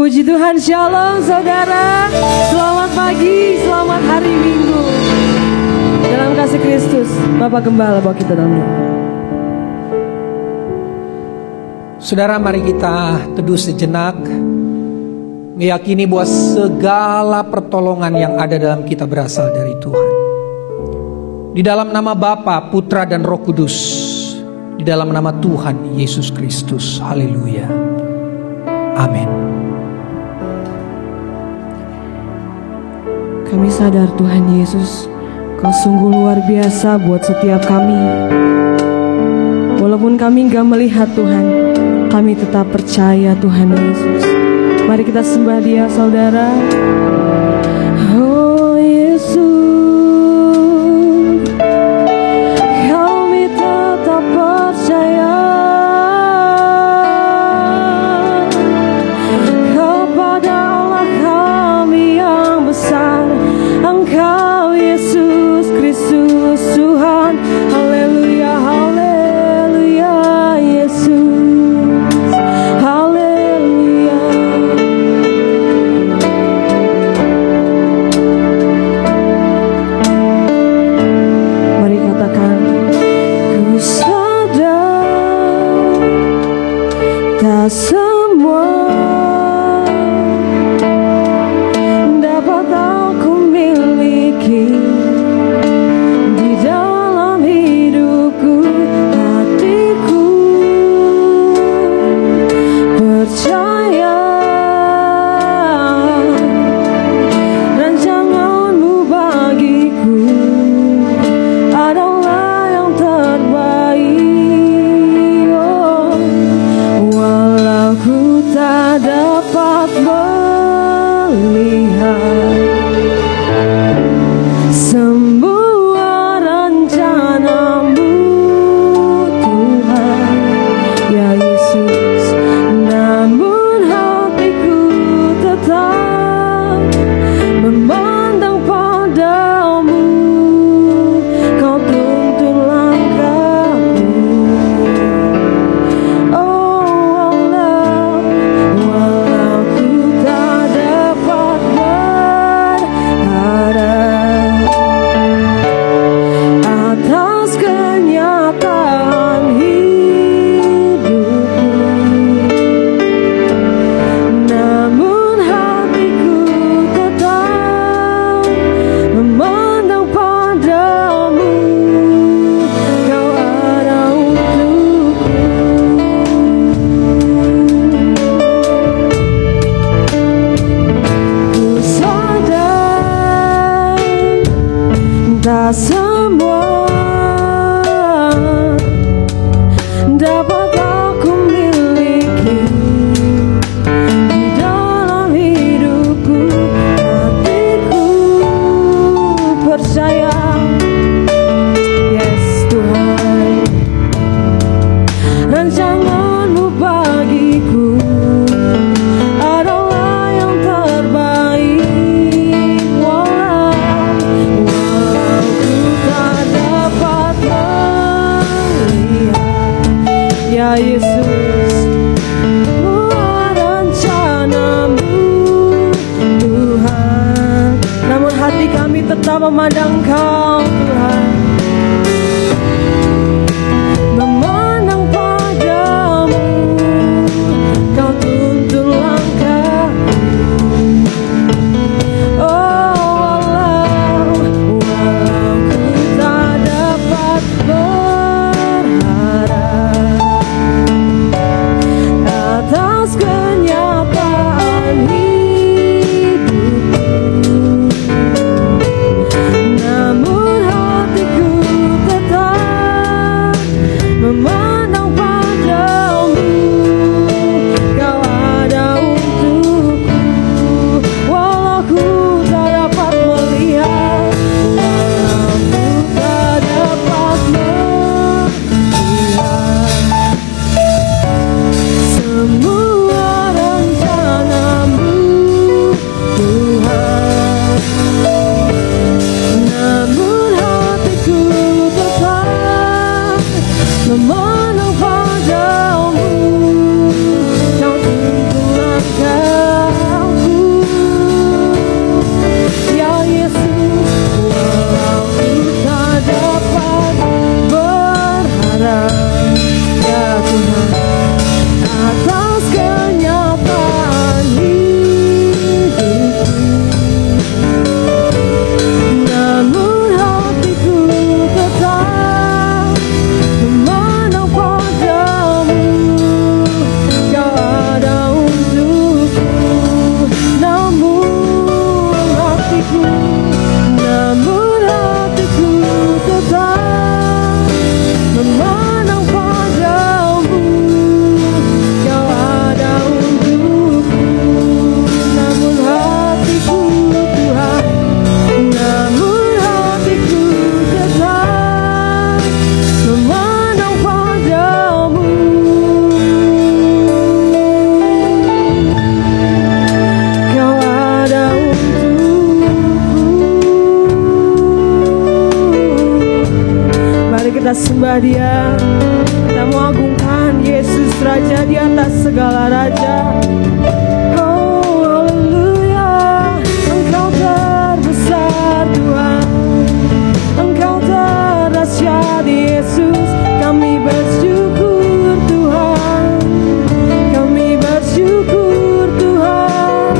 Puji Tuhan, shalom saudara. Selamat pagi, selamat hari Minggu. Dalam kasih Kristus, Bapak Gembala bawa kita dalam doa. Saudara, mari kita teduh sejenak, meyakini bahwa segala pertolongan yang ada dalam kita berasal dari Tuhan. Di dalam nama Bapa, Putra dan Roh Kudus, di dalam nama Tuhan Yesus Kristus. Haleluya. Amin. Kami sadar Tuhan Yesus, Kau sungguh luar biasa buat setiap kami. Walaupun kami gak melihat Tuhan, kami tetap percaya Tuhan Yesus. Mari kita sembah Dia saudara. Oh Yesus, kami tetap percaya kepada Allah kami yang besar. Engkau Yesus Kristus Tuhan. Haleluya, haleluya Yesus. Haleluya. Mari katakan, ku sadar tak semua dapat aku miliki di dalam hidupku. Hatiku percaya rancanganmu bagiku adalah yang terbaik. Oh, walau ku tak dapat melihat semua rencanamu Tuhan, ya Yesus, namun hatiku tetap memandang padamu. Kau tuntun langkahku. Oh Allah, walau ku tak dapat berharap atas kenyataan hidupku, namun hatiku tetap memandang padamu. Kau ada untukku. Ku sadar tak semua dapat aku miliki di dalam hidupku. Hatiku percaya, yes Tuhan, rancanganmu bagiku adalah yang terbaik. Walau ku tak dapat melihat, ya Yesus, semua rencanamu Tuhan, namun hati kami tetap memandang Kau Tuhan, memandang padamu. Kau tuntun langkahku. Oh walau ku tak dapat berharap atas kenyataan hidupku, namun sembah Dia. Kita mau agungkan Yesus Raja di atas segala raja. Oh haleluya, Engkau terbesar Tuhan, Engkau terdahsyat Yesus. Kami bersyukur Tuhan, kami bersyukur Tuhan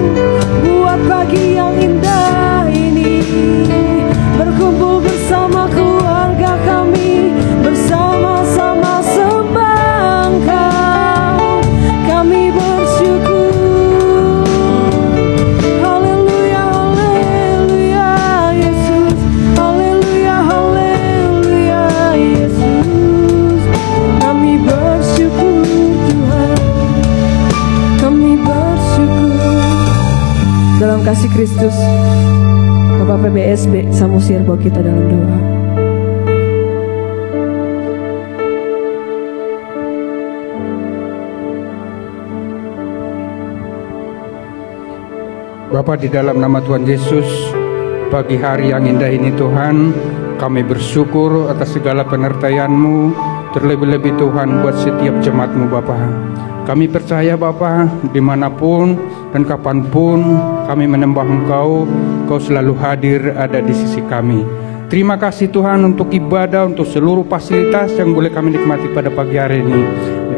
buat pagi yang indah ini, berkumpul bersama keluarga kami, bersama-sama sembah Engkau. Kami bersyukur. Haleluya, haleluya Yesus, haleluya, haleluya Yesus. Kami bersyukur Tuhan, kami bersyukur. Dalam kasih Kristus, Bapak PBSB Samosir bawa kita dalam doa. Bapa, di dalam nama Tuhan Yesus, pagi hari yang indah ini Tuhan, kami bersyukur atas segala penyertaan-Mu, terlebih-lebih Tuhan buat setiap jemaat-Mu Bapa. Kami percaya Bapa, dimanapun dan kapanpun kami menyembah Engkau, Engkau selalu hadir ada di sisi kami. Terima kasih Tuhan untuk ibadah, untuk seluruh fasilitas yang boleh kami nikmati pada pagi hari ini.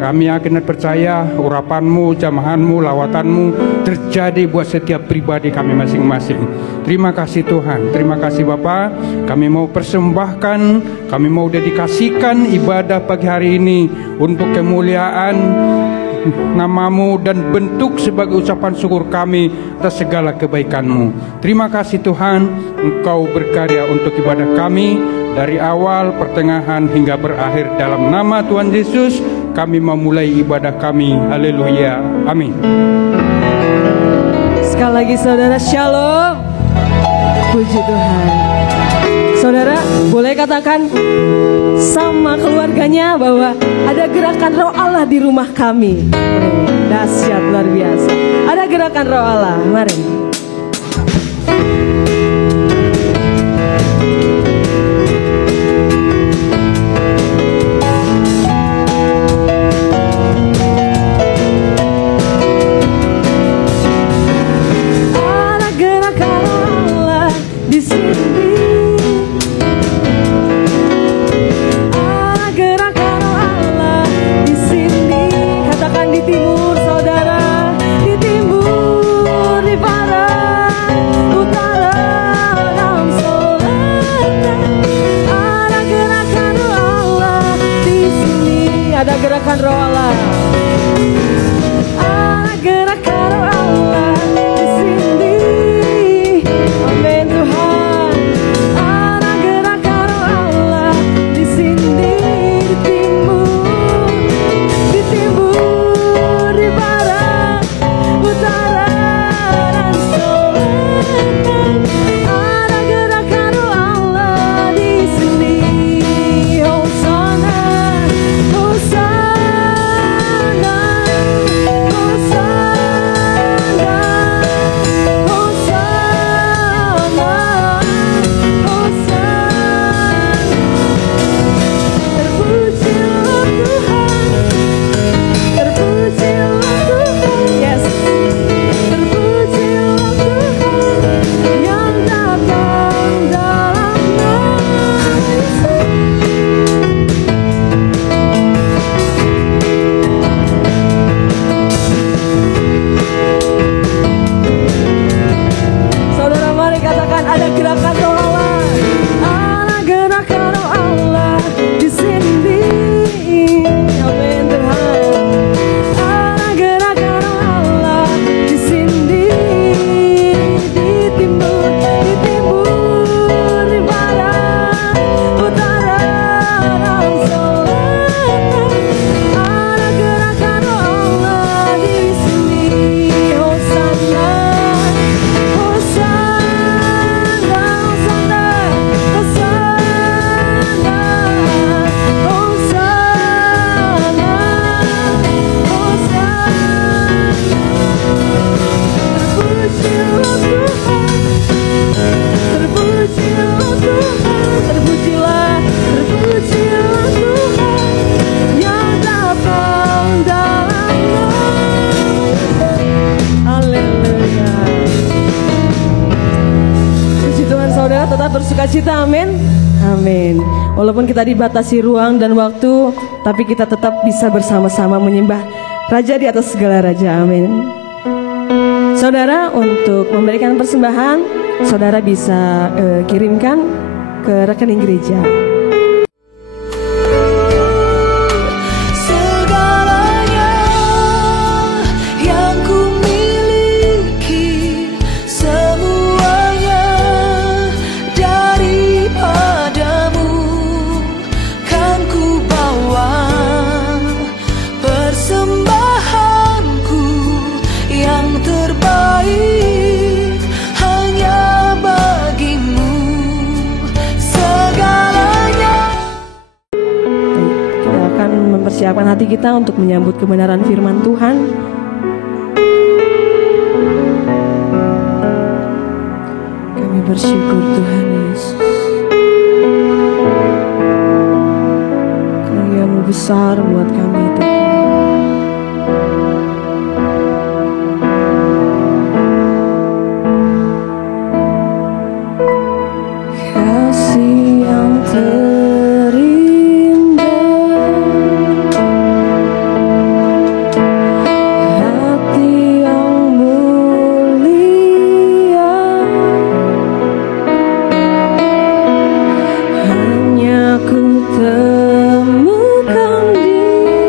Kami yakin dan percaya urapan-Mu, jamahan-Mu, lawatan-Mu terjadi buat setiap pribadi kami masing-masing. Terima kasih Tuhan, terima kasih Bapa. Kami mau persembahkan, kami mau dedikasikan ibadah pagi hari ini untuk kemuliaan nama-Mu dan bentuk sebagai ucapan syukur kami atas segala kebaikan-Mu. Terima kasih Tuhan, Engkau berkarya untuk ibadah kami dari awal, pertengahan hingga berakhir. Dalam nama Tuhan Yesus kami memulai ibadah kami. Haleluya, amin. Sekali lagi saudara, shalom. Puji Tuhan. Saudara, boleh katakan sama keluarganya bahwa ada gerakan roh Allah di rumah kami. Dahsyat, luar biasa. Ada gerakan roh Allah, mari. Ada gerakan Allah di sini. Di timur saudara, di timur, di barat, utara, dan selatan. Ada gerakan roh Allah di sini. Ada gerakan roh Allah. Ada gerakan roh Allah di sini. Amin Tuhan. Ada gerakan roh Allah di sini, di timur, di timur, di barat, utara, dan selatan. Ada gerakan roh Allah di sini. Hosana, Hosana, bersukacita, amin. Amin. Walaupun kita dibatasi ruang dan waktu, tapi kita tetap bisa bersama-sama menyembah Raja di atas segala raja, amin. Saudara, untuk memberikan persembahan, saudara bisa kirimkan ke rekening gereja. Siapkan hati kita untuk menyambut kebenaran firman Tuhan. Kami bersyukur Tuhan Yesus, karya-Mu besar buat kami Tuhan. Kasih yang temukan di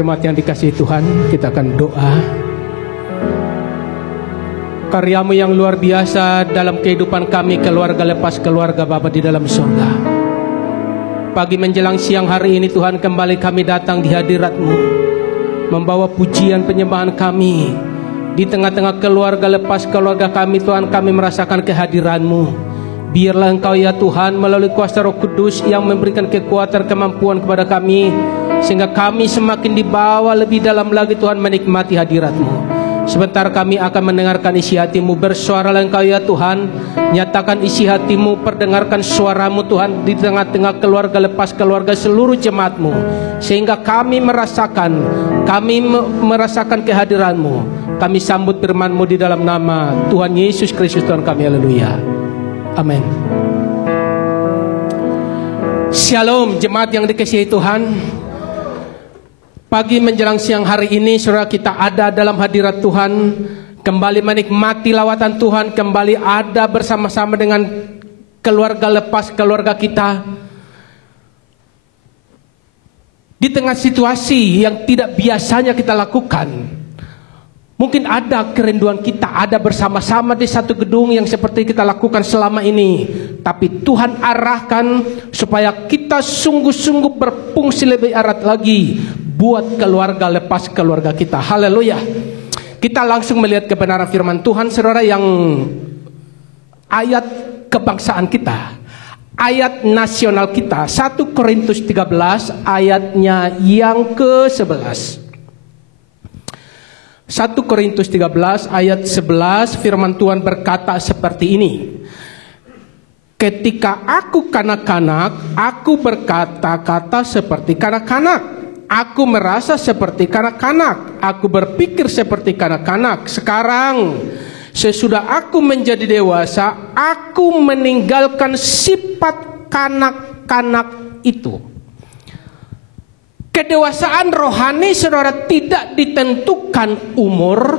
Jemaat yang dikasihi Tuhan, kita akan doa. Karya-Mu yang luar biasa dalam kehidupan kami, keluarga lepas keluarga Bapa di dalam surga. Pagi menjelang siang hari ini Tuhan, kembali kami datang di hadirat-Mu, membawa pujian penyembahan kami. Di tengah-tengah keluarga lepas keluarga kami Tuhan, kami merasakan kehadiran-Mu. Biarlah Engkau ya Tuhan melalui kuasa Roh Kudus yang memberikan kekuatan kemampuan kepada kami, sehingga kami semakin dibawa lebih dalam lagi Tuhan menikmati hadirat-Mu. Sebentar kami akan mendengarkan isi hati-Mu. Bersuaralah Engkau ya Tuhan, nyatakan isi hati-Mu, perdengarkan suara-Mu Tuhan di tengah-tengah keluarga lepas keluarga seluruh jemaat-Mu, sehingga kami merasakan kehadiran-Mu. Kami sambut firman-Mu di dalam nama Tuhan Yesus Kristus Tuhan kami. Haleluya. Amin. Shalom jemaat yang dikasihi Tuhan. Pagi menjelang siang hari ini saudara, kita ada dalam hadirat Tuhan, kembali menikmati lawatan Tuhan, kembali ada bersama-sama dengan keluarga lepas keluarga kita. Di tengah situasi yang tidak biasanya kita lakukan, mungkin ada kerinduan kita ada bersama-sama di satu gedung yang seperti kita lakukan selama ini. Tapi Tuhan arahkan supaya kita sungguh-sungguh berfungsi lebih erat lagi buat keluarga lepas keluarga kita. Haleluya. Kita langsung melihat kebenaran firman Tuhan saudara, yang ayat kebangsaan kita, ayat nasional kita, 1 Korintus 13 ayatnya yang ke-11. 1 Korintus 13 ayat 11, firman Tuhan berkata seperti ini. Ketika aku kanak-kanak, aku berkata-kata seperti kanak-kanak. Aku merasa seperti kanak-kanak. Aku berpikir seperti kanak-kanak. Sekarang, sesudah aku menjadi dewasa, aku meninggalkan sifat kanak-kanak itu. Kedewasaan rohani saudara tidak ditentukan umur,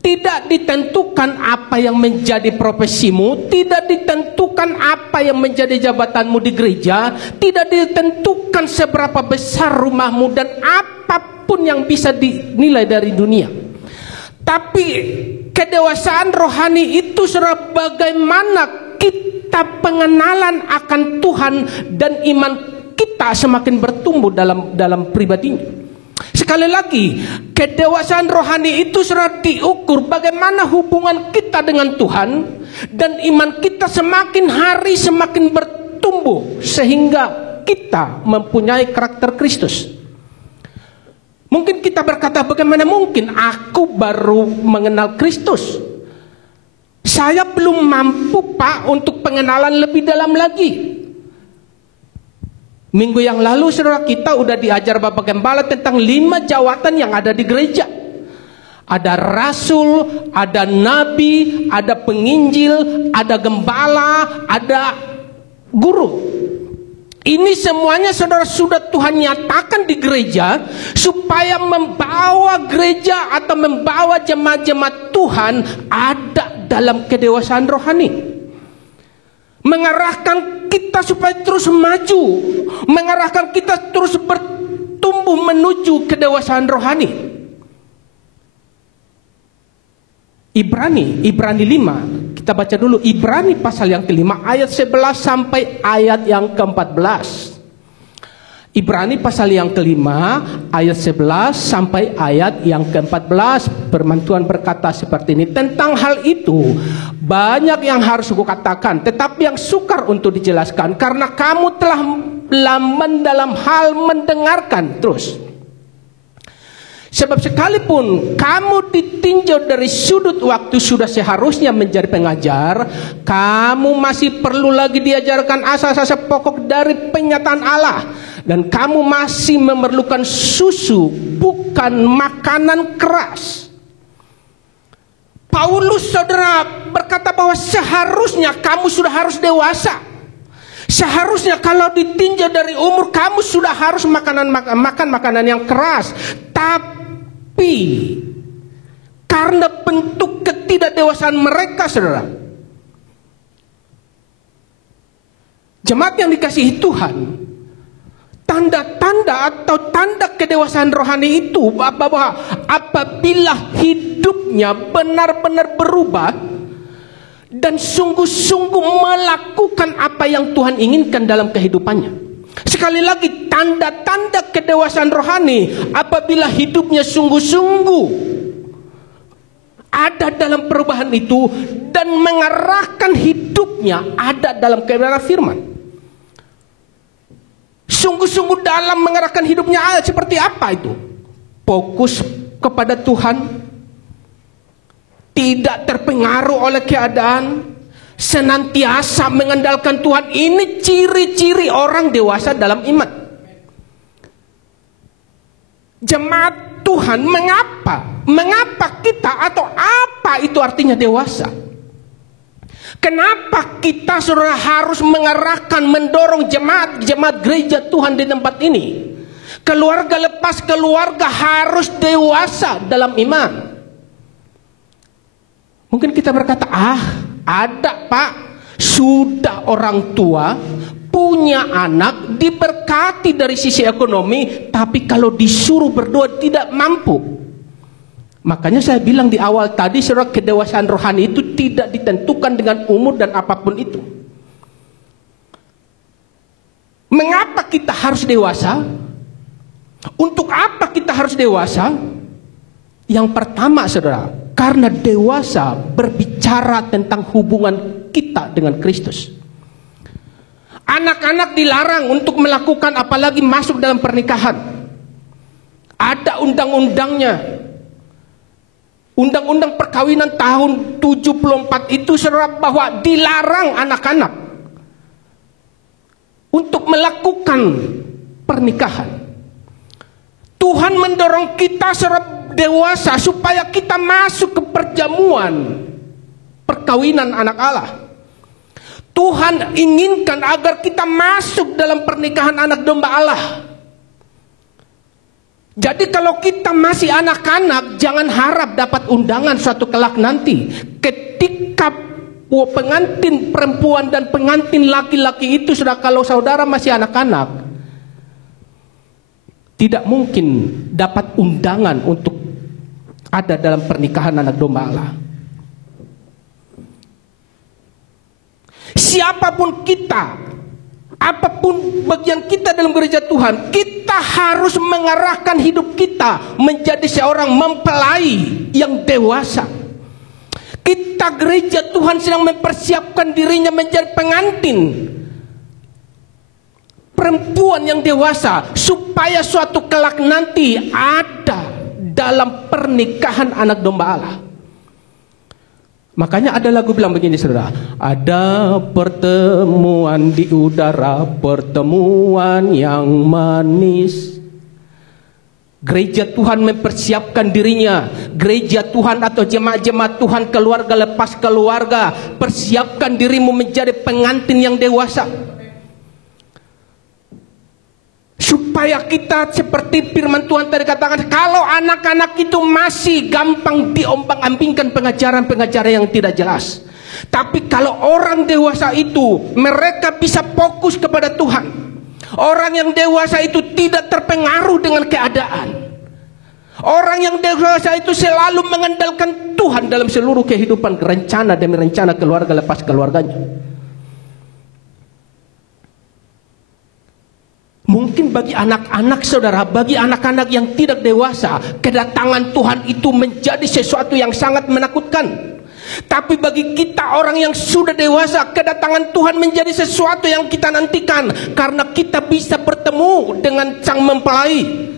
tidak ditentukan apa yang menjadi profesimu, tidak ditentukan apa yang menjadi jabatanmu di gereja, tidak ditentukan seberapa besar rumahmu dan apapun yang bisa dinilai dari dunia. Tapi kedewasaan rohani itu saudara, bagaimana kita pengenalan akan Tuhan dan iman kita semakin bertumbuh dalam pribadinya. Sekali lagi, kedewasaan rohani itu sudah diukur bagaimana hubungan kita dengan Tuhan, dan iman kita semakin hari semakin bertumbuh sehingga kita mempunyai karakter Kristus. Mungkin kita berkata, bagaimana mungkin aku baru mengenal Kristus? Saya belum mampu Pak untuk pengenalan lebih dalam lagi. Minggu yang lalu saudara, kita udah diajar Bapak Gembala tentang 5 jawatan yang ada di gereja. Ada rasul, ada nabi, ada penginjil, ada gembala, ada guru. Ini semuanya saudara sudah Tuhan nyatakan di gereja supaya membawa gereja atau membawa jemaat-jemaat Tuhan ada dalam kedewasaan rohani. Mengarahkan kita supaya terus maju, mengarahkan kita terus bertumbuh menuju kedewasaan rohani. Ibrani 5, kita baca dulu Ibrani pasal yang ke-5 ayat 11 sampai ayat yang ke-14. Ibrani pasal yang ke-5 ayat 11 sampai ayat yang ke-14. Firman Tuhan berkata seperti ini. Tentang hal itu banyak yang harus aku katakan, tetapi yang sukar untuk dijelaskan, karena kamu telah lama dalam hal mendengarkan. Terus, sebab sekalipun kamu ditinjau dari sudut waktu sudah seharusnya menjadi pengajar, kamu masih perlu lagi diajarkan asas-asas pokok dari penyataan Allah. Dan kamu masih memerlukan susu, bukan makanan keras. Paulus saudara berkata bahwa seharusnya kamu sudah harus dewasa. Seharusnya kalau ditinjau dari umur, kamu sudah harus makan makanan yang keras. Tapi karena bentuk ketidakdewasaan mereka saudara, jemaat yang dikasihi Tuhan, tanda-tanda atau tanda kedewasaan rohani itu bahwa apabila hidupnya benar-benar berubah dan sungguh-sungguh melakukan apa yang Tuhan inginkan dalam kehidupannya. Sekali lagi, tanda-tanda kedewasaan rohani apabila hidupnya sungguh-sungguh ada dalam perubahan itu dan mengarahkan hidupnya ada dalam kebenaran firman. Sungguh-sungguh dalam mengarahkan hidupnya seperti apa itu? Fokus kepada Tuhan, tidak terpengaruh oleh keadaan, senantiasa mengandalkan Tuhan. Ini ciri-ciri orang dewasa dalam iman. Jemaat Tuhan, mengapa kita, atau apa itu artinya dewasa? Kenapa kita saudara harus mengarahkan, mendorong jemaat gereja Tuhan di tempat ini? Keluarga lepas keluarga harus dewasa dalam iman. Mungkin kita berkata, ada Pak, sudah orang tua, punya anak, diberkati dari sisi ekonomi, tapi kalau disuruh berdoa tidak mampu. Makanya saya bilang di awal tadi, saudara, kedewasaan rohani itu tidak ditentukan dengan umur dan apapun itu. Mengapa kita harus dewasa? Untuk apa kita harus dewasa? Yang pertama, saudara, karena dewasa berbicara tentang hubungan kita dengan Kristus. Anak-anak dilarang untuk melakukan, apalagi masuk dalam pernikahan. Ada undang-undangnya. Undang-undang perkawinan tahun 74 itu, saudara, bahwa dilarang anak-anak untuk melakukan pernikahan. Tuhan mendorong kita saudara dewasa supaya kita masuk ke perjamuan perkawinan anak Allah. Tuhan inginkan agar kita masuk dalam pernikahan anak domba Allah. Jadi kalau kita masih anak-anak, jangan harap dapat undangan suatu kelak nanti. Ketika pengantin perempuan dan pengantin laki-laki itu sudah, kalau saudara masih anak-anak, tidak mungkin dapat undangan untuk ada dalam pernikahan anak domba Allah. Siapapun kita, apapun bagian kita dalam gereja Tuhan, kita harus mengarahkan hidup kita menjadi seorang mempelai yang dewasa. Kita gereja Tuhan sedang mempersiapkan dirinya menjadi pengantin perempuan yang dewasa, supaya suatu kelak nanti ada dalam pernikahan anak domba Allah. Makanya ada lagu bilang begini, saudara. Ada pertemuan di udara, pertemuan yang manis. Gereja Tuhan mempersiapkan dirinya. Gereja Tuhan atau jemaat-jemaat Tuhan, keluarga lepas keluarga, persiapkan dirimu menjadi pengantin yang dewasa. Supaya kita seperti firman Tuhan tadi katakan, kalau anak-anak itu masih gampang diombang-ambingkan pengajaran-pengajaran yang tidak jelas. Tapi kalau orang dewasa itu, mereka bisa fokus kepada Tuhan. Orang yang dewasa itu tidak terpengaruh dengan keadaan. Orang yang dewasa itu selalu mengandalkan Tuhan dalam seluruh kehidupan, rencana demi rencana keluarga lepas keluarganya. Mungkin bagi anak-anak saudara, bagi anak-anak yang tidak dewasa, kedatangan Tuhan itu menjadi sesuatu yang sangat menakutkan. Tapi bagi kita orang yang sudah dewasa, kedatangan Tuhan menjadi sesuatu yang kita nantikan, karena kita bisa bertemu dengan sang mempelai.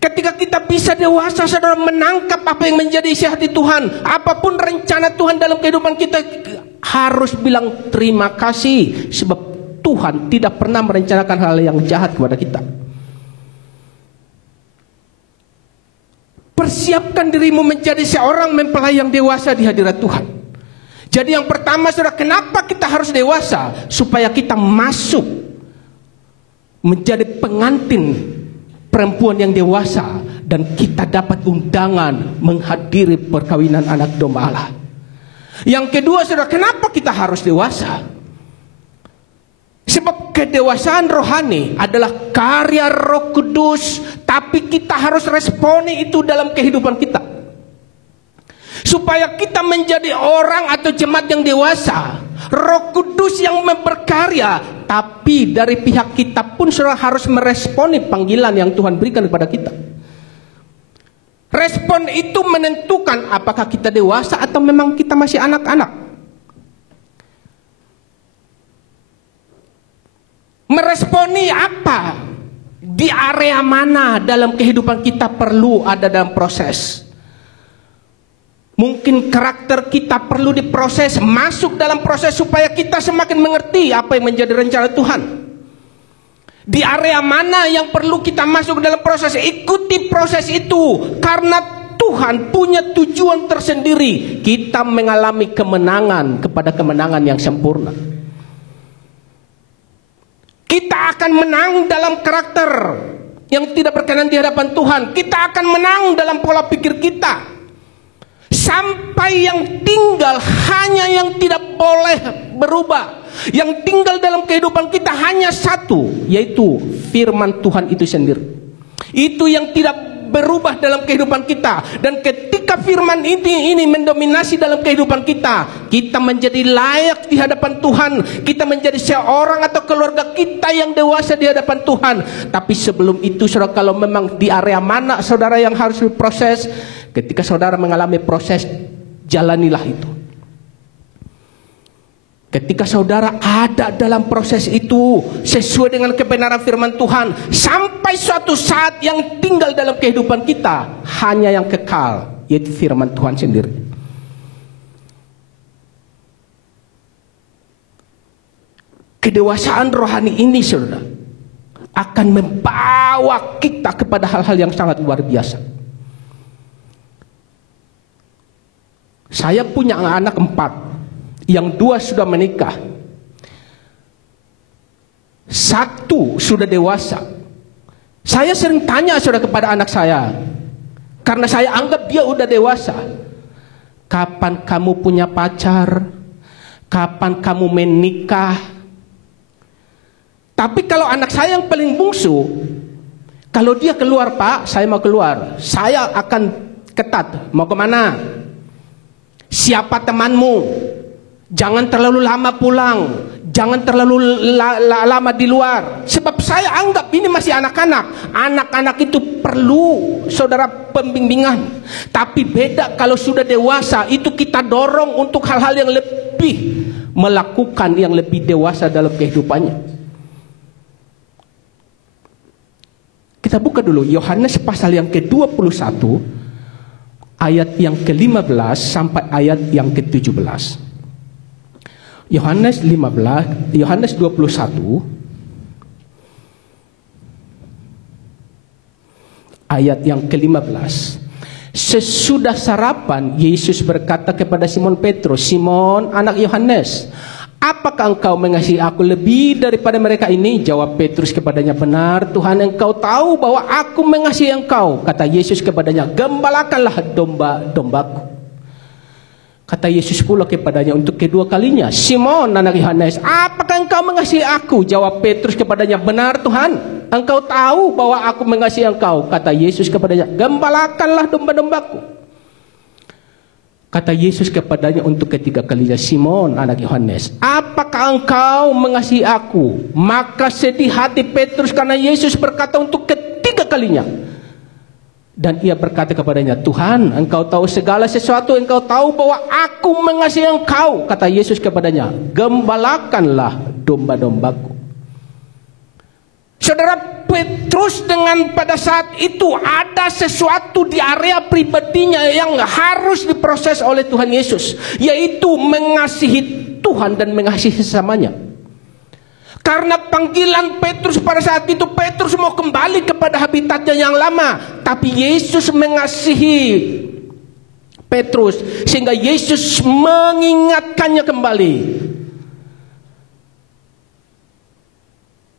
Ketika kita bisa dewasa, saudara, menangkap apa yang menjadi isi hati Tuhan, apapun rencana Tuhan dalam kehidupan kita, harus bilang terima kasih, sebab Tuhan tidak pernah merencanakan hal yang jahat kepada kita. Persiapkan dirimu menjadi seorang mempelai yang dewasa di hadirat Tuhan. Jadi yang pertama, saudara, kenapa kita harus dewasa? Supaya kita masuk menjadi pengantin perempuan yang dewasa, dan kita dapat undangan menghadiri perkawinan anak domba Allah. Yang kedua, saudara, kenapa kita harus dewasa? Sebab kedewasaan rohani adalah karya Roh Kudus, tapi kita harus responi itu dalam kehidupan kita. Supaya kita menjadi orang atau jemaat yang dewasa, Roh Kudus yang berkarya, tapi dari pihak kita pun saudara harus meresponi panggilan yang Tuhan berikan kepada kita. Respon itu menentukan apakah kita dewasa atau memang kita masih anak-anak. Meresponi apa? Di area mana dalam kehidupan kita perlu ada dalam proses. Mungkin karakter kita perlu diproses, masuk dalam proses supaya kita semakin mengerti apa yang menjadi rencana Tuhan. Di area mana yang perlu kita masuk dalam proses, ikuti proses itu. Karena Tuhan punya tujuan tersendiri. Kita mengalami kemenangan kepada kemenangan yang sempurna. Kita akan menang dalam karakter yang tidak berkenan di hadapan Tuhan. Kita akan menang dalam pola pikir kita. Sampai yang tinggal hanya yang tidak boleh berubah. Yang tinggal dalam kehidupan kita hanya satu, yaitu firman Tuhan itu sendiri. Itu yang tidak berubah dalam kehidupan kita. Dan ketika firman ini mendominasi dalam kehidupan kita, kita menjadi layak di hadapan Tuhan. Kita menjadi seorang atau keluarga kita yang dewasa di hadapan Tuhan. Tapi sebelum itu saudara, kalau memang di area mana saudara yang harus diproses, ketika saudara mengalami proses, jalanilah itu. Ketika saudara ada dalam proses itu sesuai dengan kebenaran firman Tuhan, sampai suatu saat yang tinggal dalam kehidupan kita hanya yang kekal, yaitu firman Tuhan sendiri. Kedewasaan rohani ini saudara akan membawa kita kepada hal-hal yang sangat luar biasa. Saya punya anak 4. Yang 2 sudah menikah, 1 sudah dewasa. Saya sering tanya saudara kepada anak saya, karena saya anggap dia udah dewasa. Kapan kamu punya pacar? Kapan kamu menikah? Tapi kalau anak saya yang paling bungsu, kalau dia keluar, Pak, saya mau keluar, saya akan ketat. Mau kemana? Siapa temanmu? Jangan terlalu lama pulang. Jangan terlalu lama di luar. Sebab saya anggap ini masih anak-anak. Anak-anak itu perlu saudara pembimbingan. Tapi beda kalau sudah dewasa. Itu kita dorong untuk hal-hal yang lebih, melakukan yang lebih dewasa dalam kehidupannya. Kita buka dulu Yohanes pasal yang ke-21, ayat yang ke-15 sampai ayat yang ke-17. Yohanes 21 ayat yang ke-15. Sesudah sarapan, Yesus berkata kepada Simon Petrus, "Simon, anak Yohanes, apakah engkau mengasihi aku lebih daripada mereka ini?" Jawab Petrus kepadanya, "Benar Tuhan, engkau tahu bahwa aku mengasihi engkau." Kata Yesus kepadanya, "Gembalakanlah domba-dombaku." Kata Yesus pula kepadanya untuk kedua kalinya, "Simon, anak Yohanes, apakah engkau mengasihi aku?" Jawab Petrus kepadanya, "Benar Tuhan, engkau tahu bahwa aku mengasihi engkau." Kata Yesus kepadanya, "Gembalakanlah domba-dombaku." Kata Yesus kepadanya untuk ketiga kalinya, "Simon, anak Yohanes, apakah engkau mengasihi aku?" Maka sedih hati Petrus karena Yesus berkata untuk ketiga kalinya. Dan ia berkata kepadanya, "Tuhan, engkau tahu segala sesuatu, engkau tahu bahwa aku mengasihi engkau." Kata Yesus kepadanya, "Gembalakanlah domba-dombaku." Saudara, Petrus dengan pada saat itu ada sesuatu di area pribadinya yang harus diproses oleh Tuhan Yesus, yaitu mengasihi Tuhan dan mengasihi sesamanya. Karena panggilan Petrus pada saat itu, Petrus mau kembali kepada habitatnya yang lama. Tapi Yesus mengasihi Petrus, sehingga Yesus mengingatkannya kembali.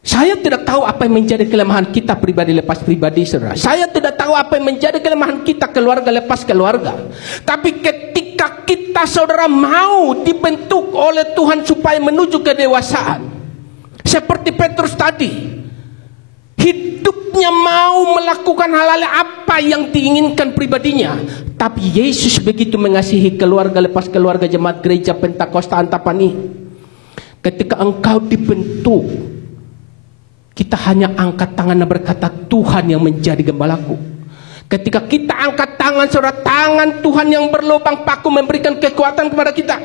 Saya tidak tahu apa yang menjadi kelemahan kita pribadi lepas pribadi, saudara. Saya tidak tahu apa yang menjadi kelemahan kita keluarga lepas keluarga. Tapi ketika kita, saudara, mau dibentuk oleh Tuhan supaya menuju kedewasaan, Seperti Petrus tadi, hidupnya mau melakukan hal-hal apa yang diinginkan pribadinya. Tapi Yesus begitu mengasihi keluarga lepas keluarga jemaat gereja Pentakosta Antapani. Ketika engkau dibentuk, kita hanya angkat tangan dan berkata, Tuhan yang menjadi gembalaku. Ketika kita angkat tangan, saudara, tangan Tuhan yang berlubang paku memberikan kekuatan kepada kita.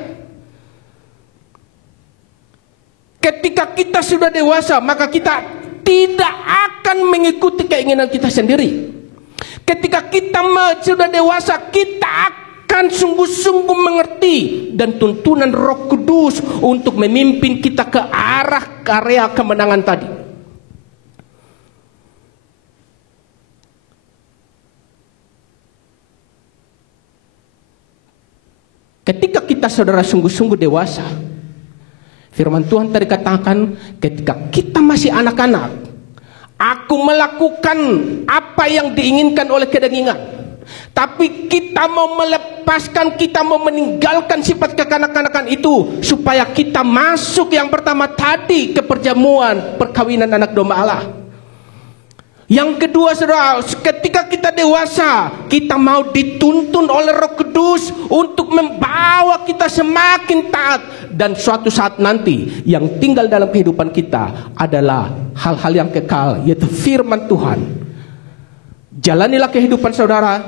Ketika kita sudah dewasa, maka kita tidak akan mengikuti keinginan kita sendiri. Ketika kita sudah dewasa, kita akan sungguh-sungguh mengerti dan tuntunan Roh Kudus untuk memimpin kita ke arah karya kemenangan tadi. Ketika kita saudara sungguh-sungguh dewasa, firman Tuhan tadi katakan, ketika kita masih anak-anak, aku melakukan apa yang diinginkan oleh kedagingan. Tapi kita mau melepaskan, kita mau meninggalkan sifat kekanak-kanakan itu, supaya kita masuk yang pertama tadi ke perjamuan perkawinan anak domba Allah. Yang kedua, saudara, ketika kita dewasa, kita mau dituntun oleh Roh Kudus untuk membawa kita semakin taat. Dan suatu saat nanti, yang tinggal dalam kehidupan kita adalah hal-hal yang kekal, yaitu firman Tuhan. Jalanilah kehidupan saudara,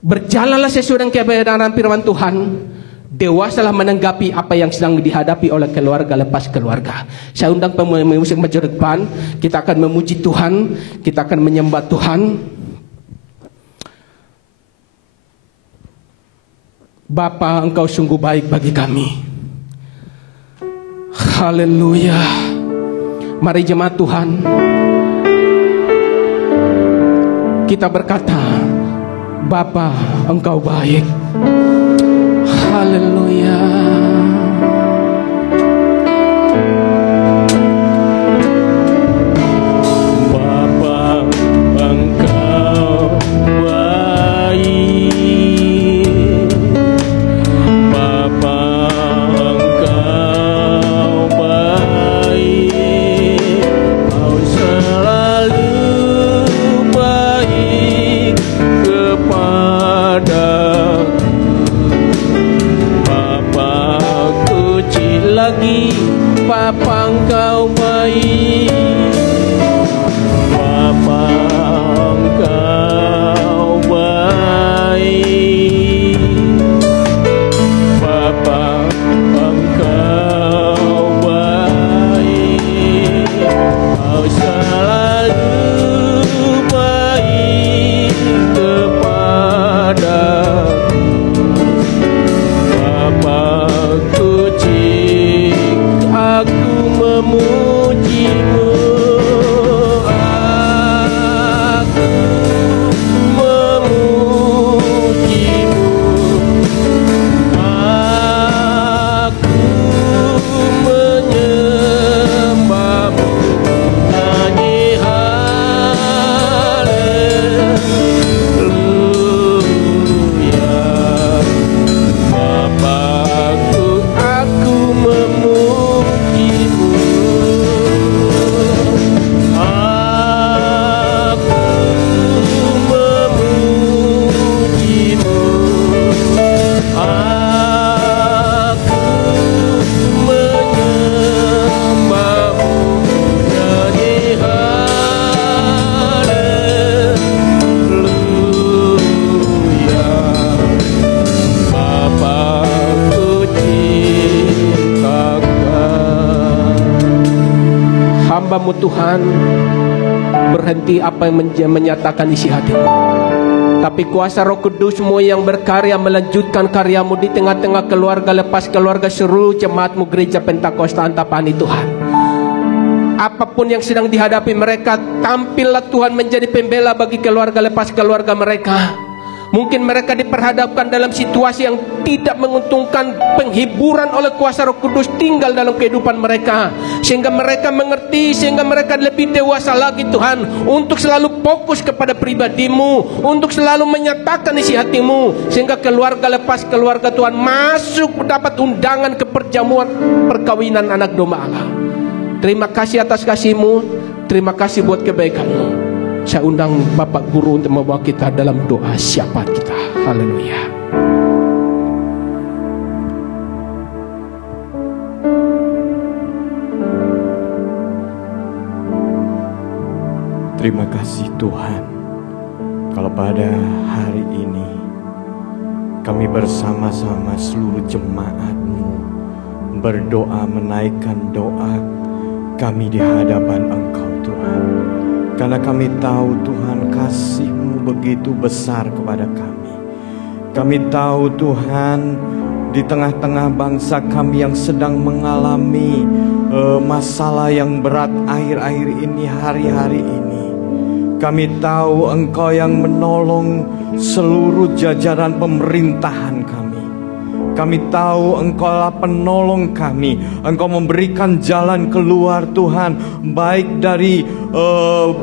berjalanlah sesuai dengan kebenaran firman Tuhan. Dewasalah menanggapi apa yang sedang dihadapi oleh keluarga lepas keluarga. Saya undang pemusik maju depan. Kita akan memuji Tuhan, kita akan menyembah Tuhan. Bapa, Engkau sungguh baik bagi kami. Haleluya. Mari jemaat Tuhan, kita berkata, Bapa, Engkau baik. Haleluya. Bapa, Engkau baik. Bapa, Engkau baik. Kau selalu baik kepada lagi. Bapa, Engkau baik. Bapa, Engkau baik. Bapa, Engkau baik. Kau selalu baik kepadaku. Bapa, aku memujimu, aku memujimu, aku menyembahmu, nyanyi haleluya. Bapakku, aku memujimu, aku memujimu, aku menyembahmu, nyanyi haleluya. Bapakku ciptakan. Hamba-Mu Tuhan, berhenti apa yang menyatakan isi hatimu, tapi kuasa Roh Kudus-Mu yang berkarya melanjutkan karya-Mu di tengah-tengah keluarga lepas keluarga seluruh jemaat-Mu Gereja Pentakosta Antapani Tuhan. Apapun yang sedang dihadapi mereka, tampillah Tuhan menjadi pembela bagi keluarga lepas keluarga mereka. Mungkin mereka diperhadapkan dalam situasi yang tidak menguntungkan. Penghiburan oleh kuasa Roh Kudus tinggal dalam kehidupan mereka, sehingga mereka mengerti, sehingga mereka lebih dewasa lagi Tuhan, untuk selalu fokus kepada pribadi-Mu, untuk selalu menyatakan isi hati-Mu, sehingga keluarga lepas keluarga Tuhan masuk mendapat undangan ke perjamuan perkawinan anak domba Allah. Terima kasih atas kasih-Mu, terima kasih buat kebaikan-Mu. Saya undang Bapak Guru untuk membawa kita dalam doa syafaat kita. Haleluya. Terima kasih Tuhan, kalau pada hari ini kami bersama-sama seluruh jemaat-Mu berdoa menaikkan doa kami di hadapan Engkau Tuhan. Karena kami tahu Tuhan kasih-Mu begitu besar kepada kami. Kami tahu Tuhan di tengah-tengah bangsa kami yang sedang mengalami masalah yang berat akhir-akhir ini, hari-hari ini. Kami tahu Engkau yang menolong seluruh jajaran pemerintahan kami. Kami tahu Engkaulah penolong kami. Engkau memberikan jalan keluar Tuhan, baik dari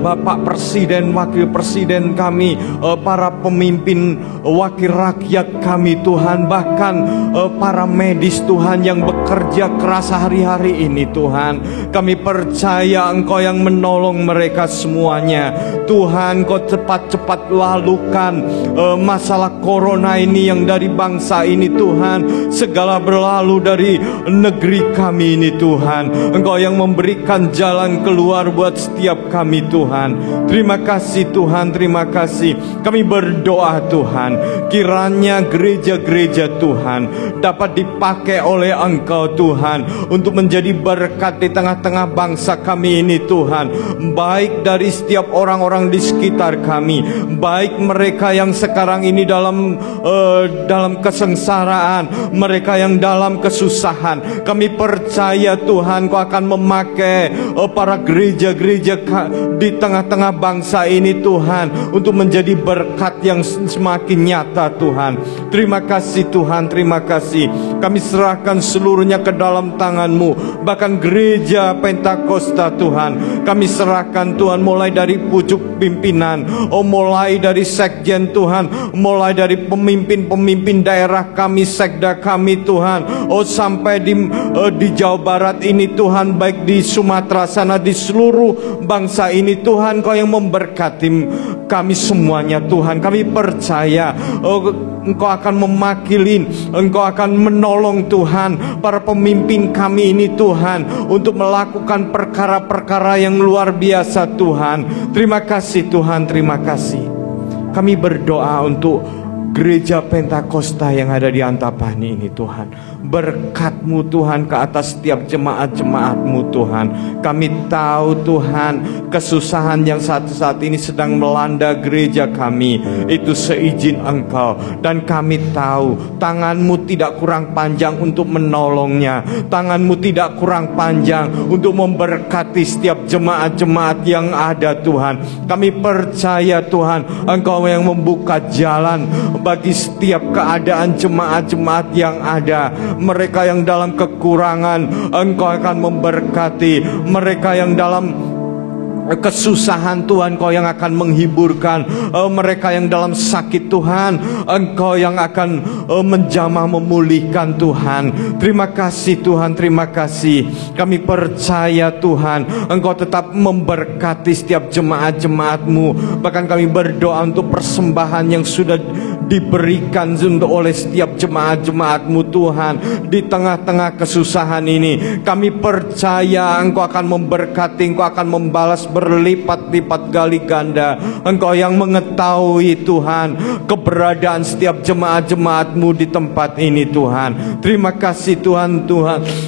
Bapak Presiden, Wakil Presiden kami, para pemimpin wakil rakyat kami Tuhan, bahkan para medis Tuhan yang bekerja keras hari-hari ini Tuhan. Kami percaya Engkau yang menolong mereka semuanya. Tuhan, Kau cepat-cepat lalukan masalah corona ini yang dari bangsa ini Tuhan. Segala berlalu dari negeri kami ini Tuhan. Engkau yang memberikan jalan keluar buat setiap kami Tuhan. Terima kasih Tuhan, terima kasih. Kami berdoa Tuhan, kiranya gereja-gereja Tuhan dapat dipakai oleh Engkau Tuhan, untuk menjadi berkat di tengah-tengah bangsa kami ini Tuhan. Baik dari setiap orang-orang di sekitar kami, baik mereka yang sekarang ini dalam kesengsaraan, mereka yang dalam kesusahan. Kami percaya Tuhan, Kau akan memakai para gereja-gereja di tengah-tengah bangsa ini Tuhan, untuk menjadi berkat yang semakin nyata Tuhan. Terima kasih Tuhan, terima kasih. Kami serahkan seluruhnya ke dalam tangan-Mu. Bahkan gereja Pentakosta Tuhan, kami serahkan Tuhan, mulai dari pucuk pimpinan, mulai dari sekjen Tuhan, mulai dari pemimpin-pemimpin daerah kami, sekda kami Tuhan, sampai di Jawa Barat ini Tuhan, baik di Sumatera sana, di seluruh bangsa ini Tuhan. Kau yang memberkati kami semuanya Tuhan. Kami percaya Engkau akan memakilin, Engkau akan menolong Tuhan para pemimpin kami ini Tuhan, untuk melakukan perkara-perkara yang luar biasa Tuhan. Terima kasih Tuhan, terima kasih. Kami berdoa untuk Gereja Pentakosta yang ada di Antapani ini Tuhan. Berkat-Mu Tuhan ke atas setiap jemaat-jemaat-Mu Tuhan. Kami tahu Tuhan, kesusahan yang saat ini sedang melanda gereja kami itu seizin Engkau. Dan kami tahu tangan-Mu tidak kurang panjang untuk menolongnya. Tangan-Mu tidak kurang panjang untuk memberkati setiap jemaat-jemaat yang ada Tuhan. Kami percaya Tuhan, Engkau yang membuka jalan bagi setiap keadaan jemaat-jemaat yang ada. Mereka yang dalam kekurangan, Engkau akan memberkati. Mereka yang dalam kesusahan Tuhan, Kau yang akan menghiburkan. Mereka yang dalam sakit Tuhan, Engkau yang akan menjamah memulihkan Tuhan. Terima kasih Tuhan, terima kasih. Kami percaya Tuhan, Engkau tetap memberkati setiap jemaat-jemaat-Mu. Bahkan kami berdoa untuk persembahan yang sudah diberikan oleh setiap jemaat-jemaat-Mu Tuhan. Di tengah-tengah kesusahan ini, kami percaya Engkau akan memberkati, Engkau akan membalas berlipat-lipat kali ganda. Engkau yang mengetahui Tuhan keberadaan setiap jemaat-jemaat-Mu di tempat ini Tuhan. Terima kasih Tuhan.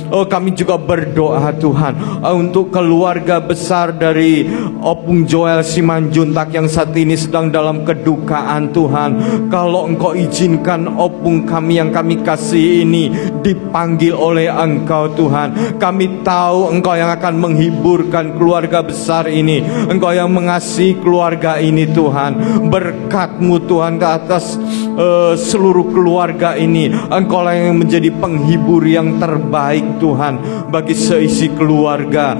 Kami juga berdoa Tuhan untuk keluarga besar dari Opung Joel Simanjuntak yang saat ini sedang dalam kedukaan Tuhan. Kalau Engkau izinkan Opung kami yang kami kasih ini dipanggil oleh Engkau Tuhan, kami tahu Engkau yang akan menghiburkan keluarga besar ini. Engkau yang mengasihi keluarga ini Tuhan. Berkat-Mu Tuhan ke atas seluruh keluarga ini. Engkau yang menjadi penghibur yang terbaik Tuhan bagi seisi keluarga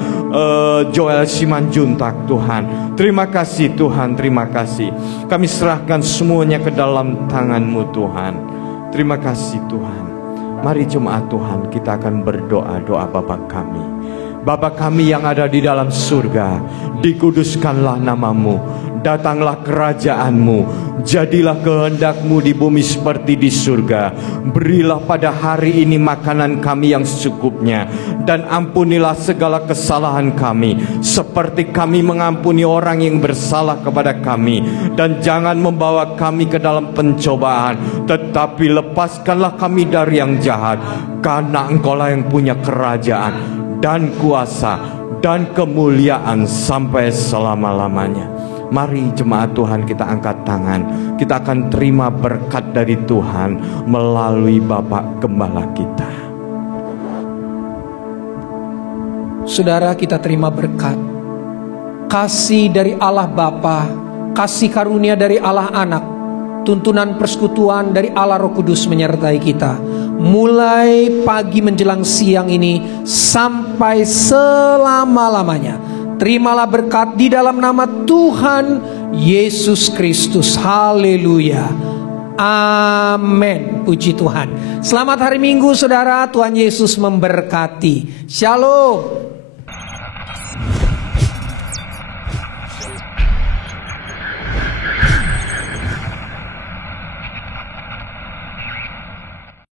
Joel Simanjuntak Tuhan. Terima kasih Tuhan, terima kasih. Kami serahkan semuanya ke dalam tangan-Mu Tuhan. Terima kasih Tuhan. Mari jemaat Tuhan, kita akan berdoa doa Bapa kami. Bapa kami yang ada di dalam surga, dikuduskanlah nama-Mu, datanglah kerajaan-Mu, jadilah kehendak-Mu di bumi seperti di surga. Berilah pada hari ini makanan kami yang secukupnya, dan ampunilah segala kesalahan kami, seperti kami mengampuni orang yang bersalah kepada kami. Dan jangan membawa kami ke dalam pencobaan, tetapi lepaskanlah kami dari yang jahat, karena Engkaulah yang punya kerajaan dan kuasa dan kemuliaan sampai selama-lamanya. Mari jemaat Tuhan, kita angkat tangan. Kita akan terima berkat dari Tuhan melalui Bapak Gembala kita. Saudara, kita terima berkat. Kasih dari Allah Bapa, kasih karunia dari Allah Anak, tuntunan persekutuan dari Allah Roh Kudus menyertai kita. Mulai pagi menjelang siang ini sampai selama-lamanya. Terimalah berkat di dalam nama Tuhan Yesus Kristus. Haleluya. Amin. Puji Tuhan. Selamat hari Minggu saudara. Tuhan Yesus memberkati. Shalom.